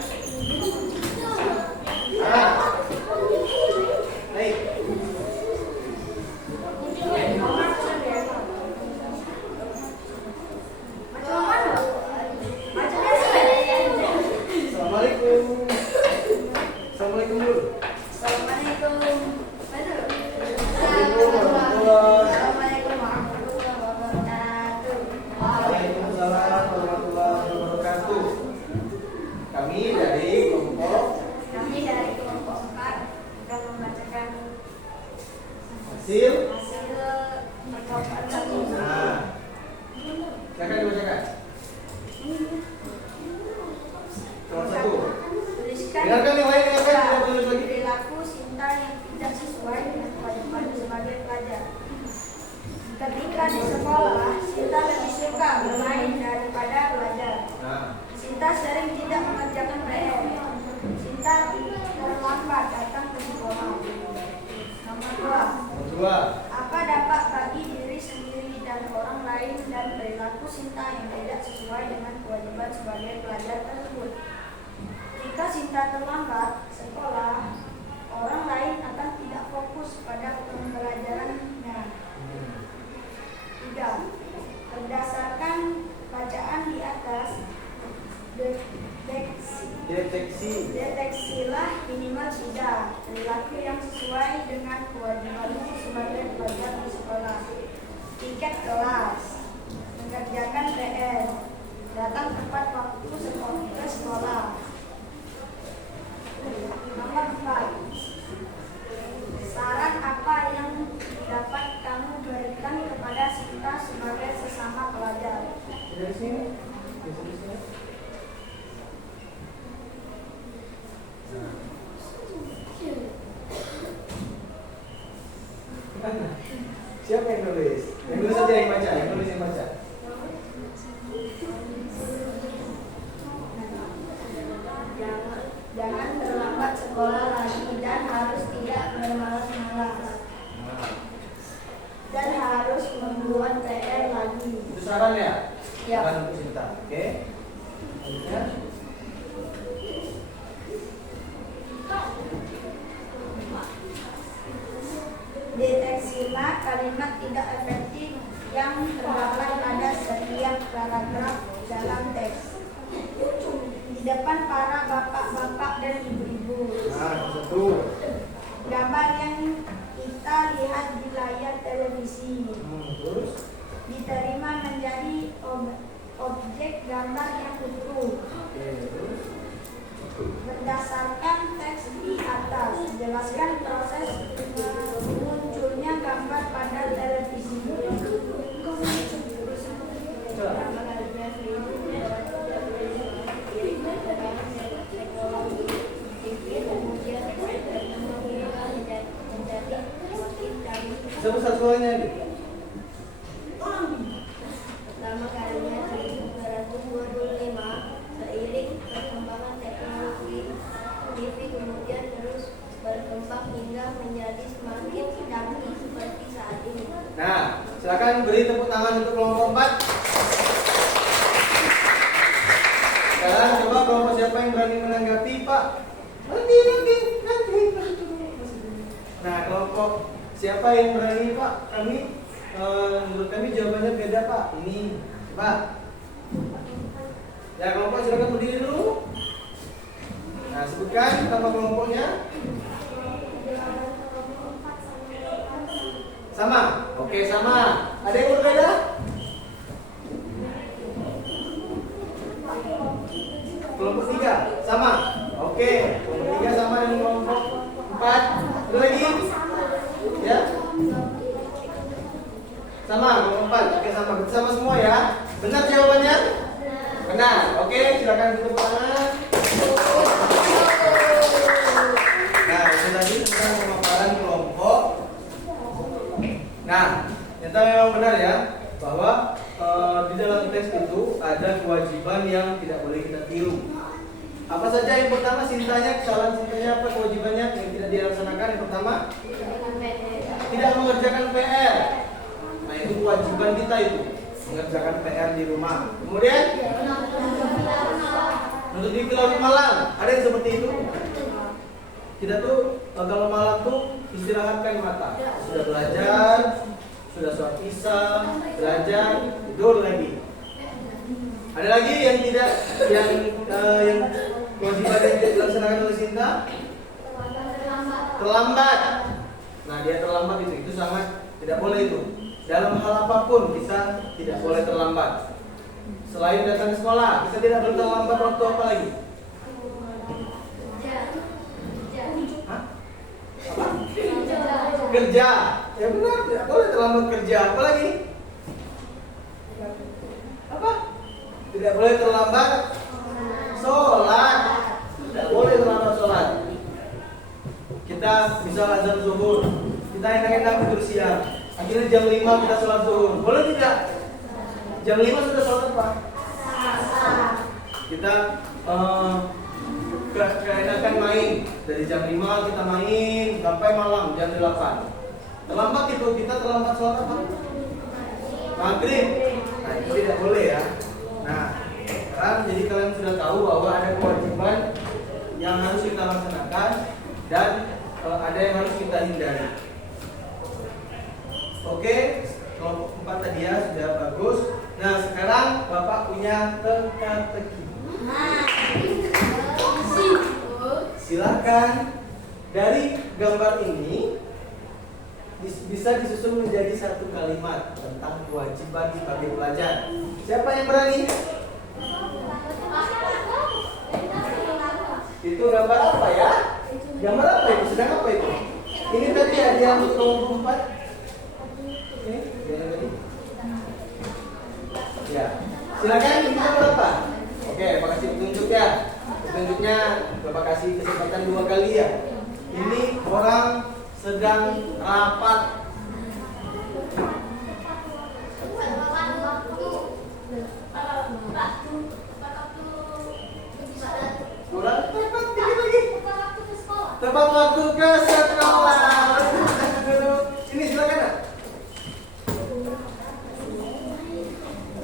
Baik. Assalamualaikum. Assalamualaikum dulu. Assalamualaikum. Assalamualaikum warahmatullahi wabarakatuh. Waalaikumsalam warahmatullahi wabarakatuh. Kami dari kelompok 4 akan membacakan hasil. percobaan kami. Nah, silakan dibacakan. Kelompok 1. Tuliskan Dengarkan yang lain, dengarkan, tidak tulis lagi. perilaku Sinta yang tidak sesuai dengan kewajiban sebagai pelajar. Ketika di sekolah, Sinta lebih suka bermain daripada belajar. Nah, Sinta sering tidak mengerjakan PR. Sinta terlambat datang ke sekolah. Nomor 2. 2. Apa dapat bagi diri sendiri dan orang lain dan perilaku Sinta yang tidak sesuai dengan kewajiban sebagai pelajar tersebut? Jika Sinta terlambat sekolah, orang lain akan tidak fokus pada pembelajarannya. 3. Berdasarkan bacaan di atas, deteksilah minimal 3 perilaku yang sesuai dengan kewajibanmu sebagai pelajar di sekolah. Tiket kelas, mengerjakan PR, datang tepat waktu ke sekolah. Nomor 4. Saran apa yang dapat kamu berikan kepada Sinta sebagai sesama pelajar? Dari sini. Dari sini. Siapa yang nulis? Yang nulis saja yang baca, yang nulis yang baca. Jangan terlambat sekolah lagi dan harus tidak bermalas-malas. Dan harus membuat PR lagi. Itu saran ya? Ya. Saran untuk Sinta, oke? Selanjutnya. Deteksilah kalimat tidak efektif yang terdapat pada setiap paragraf dalam teks. depan para bapak-bapak dan ibu-ibu. Nah, satu. Gambar yang kita lihat di layar televisi Terus. diterima menjadi objek gambar yang utuh. Oke, terus. Berdasarkan teks di atas, jelaskan proses munculnya gambar pada televisi. Sebut satuannya nih. Pertama kalinya di 1925, seiring perkembangan teknologi, TV kemudian terus berkembang hingga menjadi semakin canggih seperti saat ini. Nah, silakan beri tepuk tangan untuk kelompok 4. Sekarang coba kelompok siapa yang berani menanggapi, Pak? Nanti. Nah, kelompok siapa yang berani, Pak? Menurut kami jawabannya beda, Pak. Ini, Pak. Ya, kelompok silakan berdiri dulu. Nah, sebutkan nama kelompoknya. Sama? Oke, sama. Ada yang berbeda? Kelompok 3 sama? Oke, kelompok 3 sama dengan kelompok 4. Ada lagi? Ya? Sama, kelompok 4. Oke, sama. Sama semua ya. Benar jawabannya? Benar. Oke, silakan tepuk tangan. Nah, itu tadi tentang pemaparan kelompok. Nah, ternyata memang benar ya bahwa di dalam teks itu ada kewajiban yang tidak boleh kita tiru. Apa saja yang pertama? Kesalahan Sintanya apa kewajibannya yang tidak dilaksanakan? Yang pertama, tidak mengerjakan PR. Nah, itu kewajiban kita itu mengerjakan PR di rumah. Kemudian untuk di larut malam, ada yang seperti itu? Kita tuh kalau malam tuh istirahatkan mata. Sudah belajar, sudah sholat isya, belajar, tidur lagi. Ada lagi yang tidak, yang kewajiban yang tidak dilaksanakan oleh Sinta? Terlambat. Nah, dia terlambat itu sangat tidak boleh itu. Dalam hal apapun kita tidak boleh terlambat. Selain datang ke sekolah, kita tidak boleh terlambat waktu apa lagi? Hah? Apa? Kerja. Ya benar, tidak boleh terlambat kerja. Apa lagi? Apa? Tidak boleh terlambat sholat. Tidak boleh terlambat sholat. Kita bisa azan zuhur, kita enak-enak tidur siang. Akhirnya jam 5 kita sholat zuhur. Boleh tidak? Jam 5 sudah sholat apa? Kita keenakan main. Dari jam 5 kita main sampai malam jam 8. Terlambat itu, kita terlambat sholat apa? Maghrib. Nah, itu tidak boleh ya. Nah, sekarang jadi kalian sudah tahu bahwa ada kewajiban yang harus kita laksanakan dan ada yang harus kita hindari. Oke, kelompok 4 tadi ya sudah bagus. Nah, sekarang Bapak punya teka-teki. Silakan dari gambar ini bisa disusun menjadi satu kalimat tentang kewajiban sebagai pelajar. Siapa yang berani? Itu gambar apa ya? Gambar apa itu? Sedang apa itu? Ini tadi ada yang kelompok 4. Ini, ya. Silakan ini gambar apa? Oke, makasih petunjuk ya. Petunjuknya Bapak kasih kesempatan 2 kali ya. Ini orang sedang rapat. Kurang tepat dikit lagi. Tepat waktu ke sekolah. Ini silakan.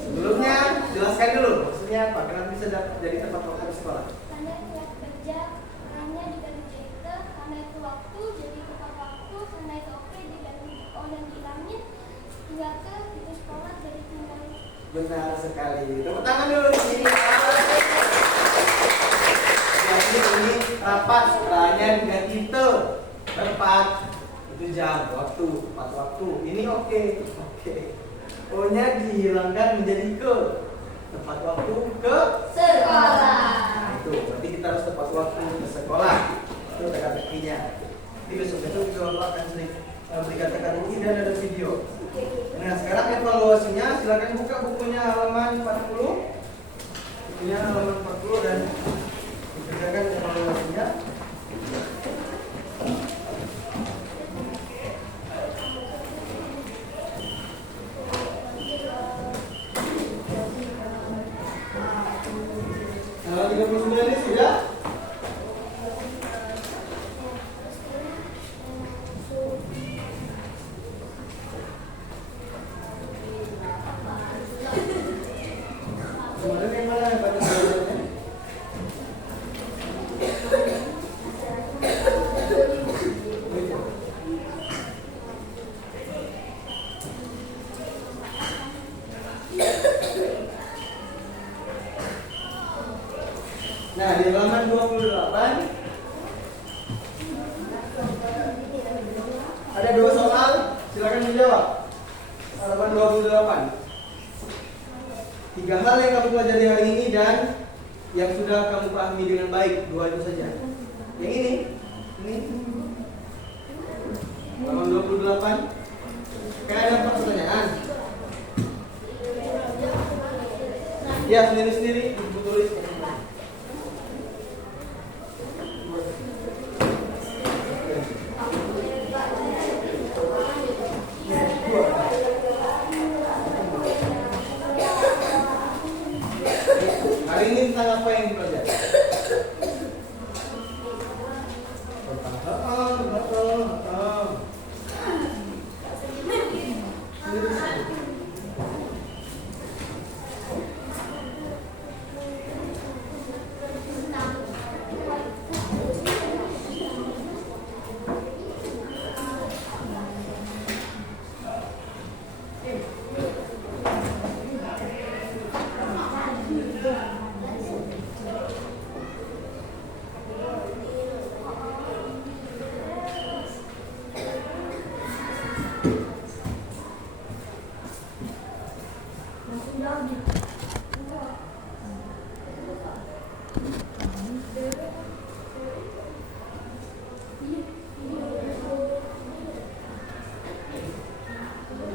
Sebelumnya jelaskan dulu maksudnya apa? Kenapa bisa jadi tepat waktu ke sekolah? Karena tiap kerja perannya diganti ke, karena itu waktu jadi tepat waktu, karena itu oke diganti O dan dihilangin, tinggal ke itu sekolah jadi tinggal. Benar sekali. Tepuk tangan dulu di sini. rapat setelahnya dengan itu tepat. Itu jam, waktu, tepat waktu. Ini oke. O-nya dihilangkan menjadi ke. Tepat waktu ke Sekolah. Nah, itu berarti kita harus tepat waktu ke sekolah. Itu teka-tekinya. Jadi besok-besok kita akan sering berikan teka-teki dan ada video. Nah, sekarang evaluasinya silakan buka bukunya halaman 40. Bukunya halaman 40 dan dikerjakan evaluasinya. Halaman 39 ini sudah. Kemarin yang mana yang baca belajarnya? Nah, di halaman 28 ada 2 soal, silakan menjawab. Halaman 28. 3 hal yang kamu pelajari hari ini dan yang sudah kamu pahami dengan baik, 2 itu saja. Yang ini. Halaman 28. Kan ada 4 pertanyaan. Ya, sendiri-sendiri ibu tulis. Hari ini tentang apa yang dipelajari?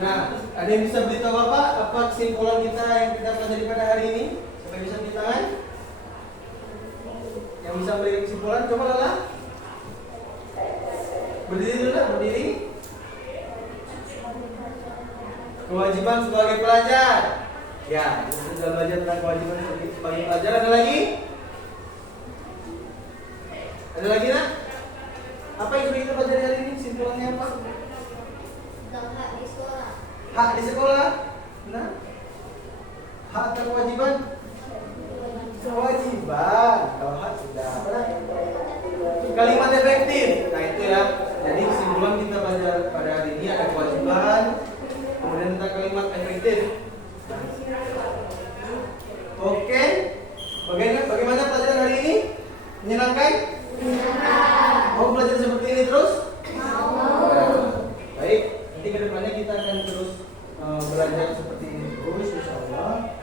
Nah, ada yang bisa beritahu Bapak apa kesimpulan kita yang kita pelajari pada hari ini? Siapa yang bisa beri tangan? Yang bisa beri kesimpulan, coba Lala. Berdiri dulu lah, berdiri. Kewajiban sebagai pelajar. Ya, kita sudah belajar tentang kewajiban sebagai pelajar. Ada lagi? Ada lagi nak? Apa yang sudah kita pelajari hari ini? Kesimpulannya apa? Tentang hak di sekolah. Hak di sekolah. Nah, hak atau kewajiban? Kewajiban. Kalau hak sudah apa? Kalimat efektif. Nah itu ya. Jadi kesimpulan kita belajar pada hari ini ada kewajiban, kemudian tentang kalimat efektif. Oke. Bagaimana pelajaran hari ini? Menyenangkan? Mau belajar seperti ini terus? Baik. Nanti kedepannya kita akan terus belajar seperti ini terus, insya Allah.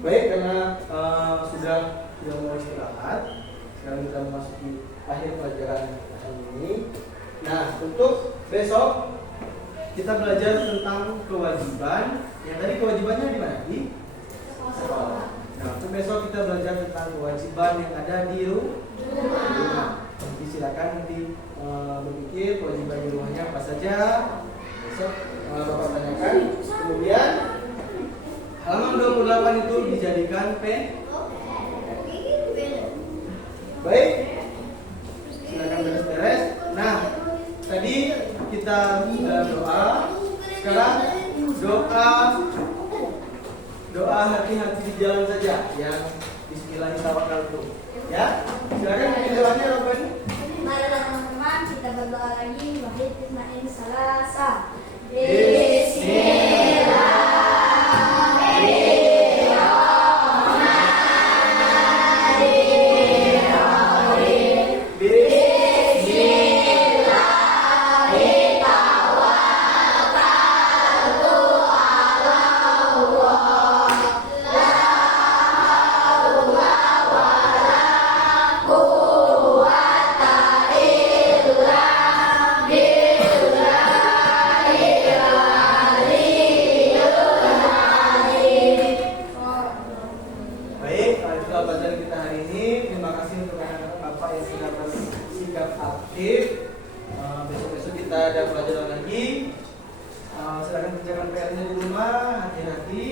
Baik, karena sudah mau istirahat, sekarang kita memasuki akhir pelajaran hari ini. Nah, untuk besok kita belajar tentang kewajiban. Yang tadi kewajibannya di mana? Di sekolah. Nah, untuk besok kita belajar tentang kewajiban yang ada di rumah. Jadi silakan nanti berpikir kewajiban di rumahnya apa saja. Besok Bapak tanyakan. Kemudian halaman 28 itu dijadikan Baik, silakan beres-beres. Nah, tadi kita kita dalam doa. Sekarang doa hati-hati di jalan saja yang Bismillahirrahmanirrahim. Ya, silakan bikin doanya Robin. Marilah teman-teman kita berdoa lagi. Wahid Ismail Salasa. Baik, itulah pelajaran kita hari ini. Terima kasih untuk anak-anak Bapak yang sudah bersikap aktif. Besok-besok kita ada pelajaran lagi. Silakan kerjakan PR-nya di rumah, hati-hati.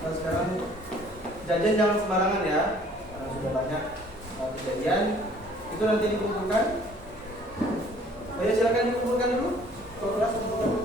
Sekarang jajan jangan sembarangan ya, karena sudah banyak kejadian. Itu nanti dikumpulkan. Ayo silakan dikumpulkan dulu. Kelas kumpulkan dulu.